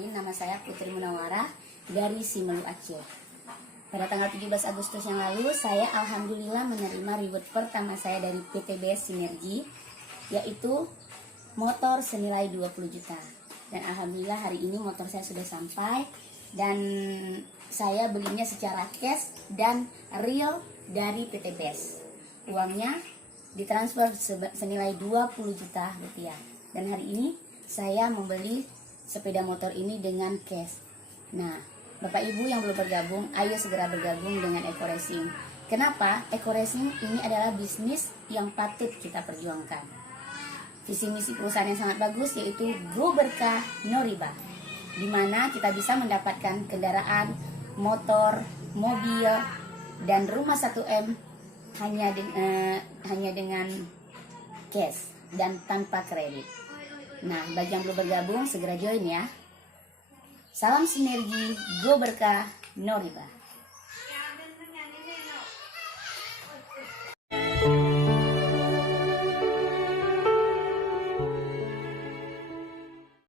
Kenalin, nama saya Putri Munawarah dari Simelu, Aceh. Pada tanggal 17 Agustus yang lalu, saya alhamdulillah menerima reward pertama saya dari PTBS Sinergi, yaitu motor senilai 20 juta. Dan alhamdulillah hari ini motor saya sudah sampai, dan saya belinya secara cash dan real dari PTBS. Uangnya ditransfer senilai 20 juta rupiah. Dan hari ini saya membeli sepeda motor ini dengan cash. Nah, Bapak Ibu yang belum bergabung, ayo segera bergabung dengan Eko Racing. Kenapa? Eko Racing ini adalah bisnis yang patut kita perjuangkan. Visi misi perusahaan yang sangat bagus, yaitu Go Berkah No Riba, di mana kita bisa mendapatkan kendaraan, motor, mobil, dan rumah 1M hanya dengan cash dan tanpa kredit. Nah, bagi yang belum bergabung, segera join ya. Salam sinergi, Go Berkah, No Riba.